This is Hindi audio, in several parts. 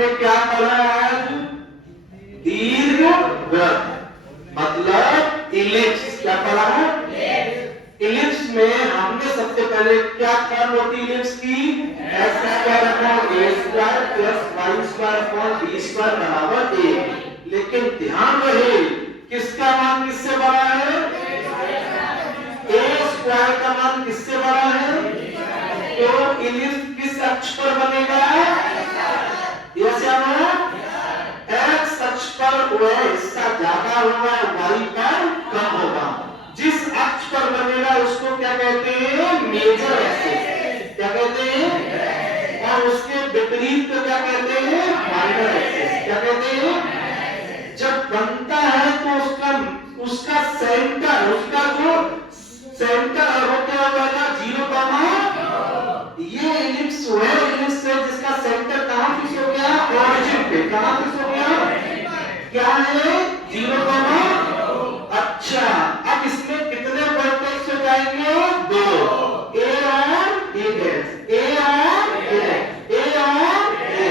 हमने क्या पढ़ा आज? दीर्घवृत्त मतलब इलिप्स। क्या पढ़ा है? इलिप्स में हमने सबसे पहले क्या फॉर्म होती है इलिप्स की? x² + y² बराबर a। लेकिन ध्यान रहे किसका मान किससे बड़ा है? a² का मान किससे बड़ा है? तो इलिप्स किस अक्ष पर बनेगा? यस या नो? x अक्ष पर वह हिस्सा ज्यादा होगा, y पर कम होगा। जिस अक्ष पर बनेगा उसको क्या कहते हैं? Major axis. क्या कहते हैं? और उसके विपरीत को क्या कहते हैं? Minor axis. क्या कहते हैं? जब बनता है तो उसका सेंटर, उसका जो सेंटर है वो क्या हो जाएगा? 0, ये इलिप्स है, इलिप्स है जिसका सेंटर कहां फिक्स हो गया? ओरिजिन पे। कहां फिक्स हो गया? क्या है? 0, अच्छा अब इसमें कितने वर्टेक्स हो जाएंगे? 2, ए और ए डैश, ए और ए और ए।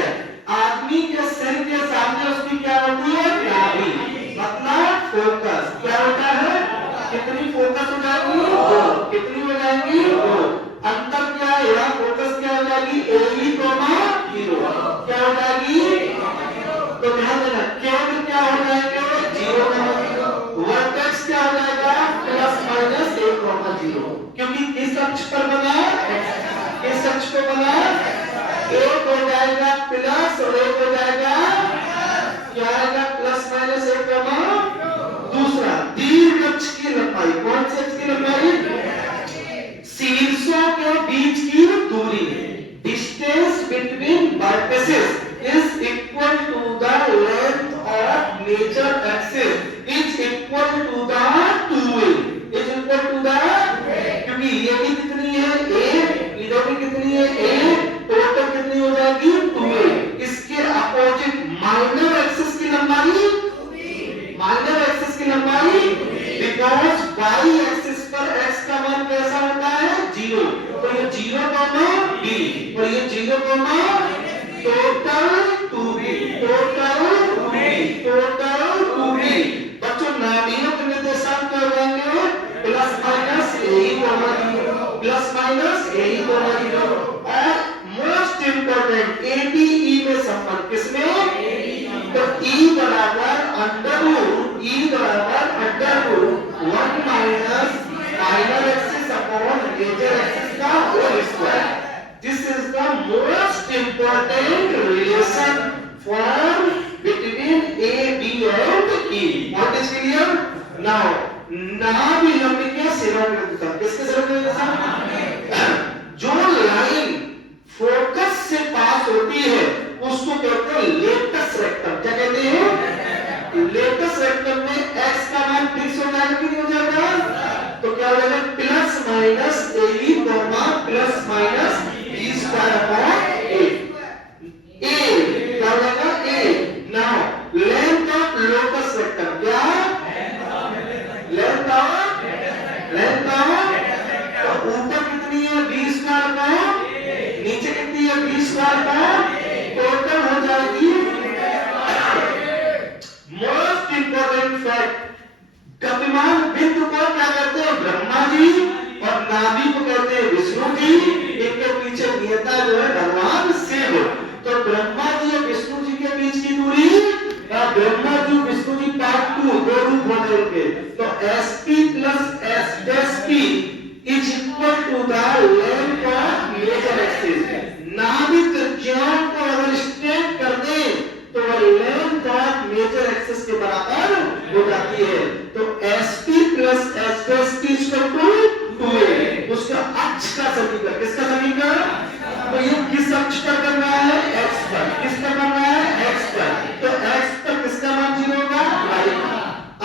आदमी के सिर के सामने उसकी क्या होती है? नाभि, मतलब फोकस। क्या होता है? कितनी फोकस हो जाएगी? 2। कितनी हो जाएगी? 2। अंतर क्या है? यहाँ फोकस क्या हो जाएगी? ए, 0। क्या हो जाएगी? तो ध्यान देना केंद्र क्या हो जाएंगे? 0, वर्टेक्स क्या हो जाएगा? +- 1, 0। क्योंकि किस अक्ष पर बना? किस अक्ष पर बना? एक हो जाएगा प्लस और एक हो जाएगा क्या आएगा? +- 1, दूसरा दीर्घ अक्ष की लंबाई। कौन से अक्ष की लंबाई? शीर्षों के बीच की दूरी। Distance between vertices is equal to the length of major axis is equal to the 2a is equal to the, क्योंकि ये भी कितनी है? a, इधर भी कितनी है? a, टोटल कितनी हो जाएगी? 2a। इसके अपोजिट माइनर एक्सिस की लंबाई, माइनर एक्सिस की लंबाई, बिकॉज y एक्सिस पर x का मान कैसा होता है? 0। तो ये 0, b और ये 0, टोटल 2b, टोटल 2b। बच्चों नाभियों के निर्देशांक क्या हो जाएंगे? +- a, 0। और मोस्ट इंपोर्टेंट ADE में संबंध किसमें? तो E बराबर √1 minor axis upon major axis का whole square. This is the most important relation form between A, B and E. What is clear? Now, नाभि लंबी के सिरों के दिशा। किसके सिरों के दिशा? जो लाइन फोकस से पास होती है उसको कहते हैं लेटस रेक्टम। क्या कहते हैं? लेटस रेक्टम में x का मान फिक्स हो जाएगा कि नहीं हो जाएगा? तो क्या हो जाएगा? +- a, +- a क्या हो जाएगा? a। Now length of locus vector क्या? लेंथ ऑफ तो ऊपर कितनी है? b² का, नीचे कितनी है? b² का, टोटल हो जाएगी। मोस्ट इंपोर्टेंट फैक्ट, गतिमान बिंदु को क्या कहते हैं? ब्रह्मा जी, और नाभि को कहते हैं विष्णु जी। इनके पीछे नियता जो है भगवान शिव। तो ब्रह्मा जी और विष्णु जी के बीच की दूरी, ब्रह्मा जी विष्णु जी पार्ट 2, 2 रूप होते हैं उनके। तो SP + S' is equal to the length of major axis। नाभि त्रिज्याओं को अगर स्ट्रेट कर दें तो वह लेंथ ऑफ मेजर एक्सिस के बराबर हो जाती है। तो SP + S' is equal to 2a। उसका अक्ष का समीकरण, किसका समीकरण? तो ये किस अक्ष पर बन रहा है? x पर। किस पर बन रहा है? x पर। तो x पर किसका मान 0 होगा? y।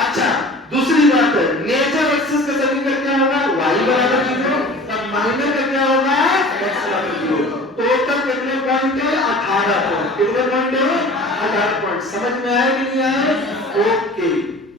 अच्छा दूसरी बात है, मेजर एक्सिस का समीकरण क्या होगा? y = 0। तब माइनर का क्या होगा? x = 0। टोटल कितने पॉइंट है? 18 पॉइंट। कितने पॉइंट है? 18 पॉइंट। समझ में आया कि नहीं आया?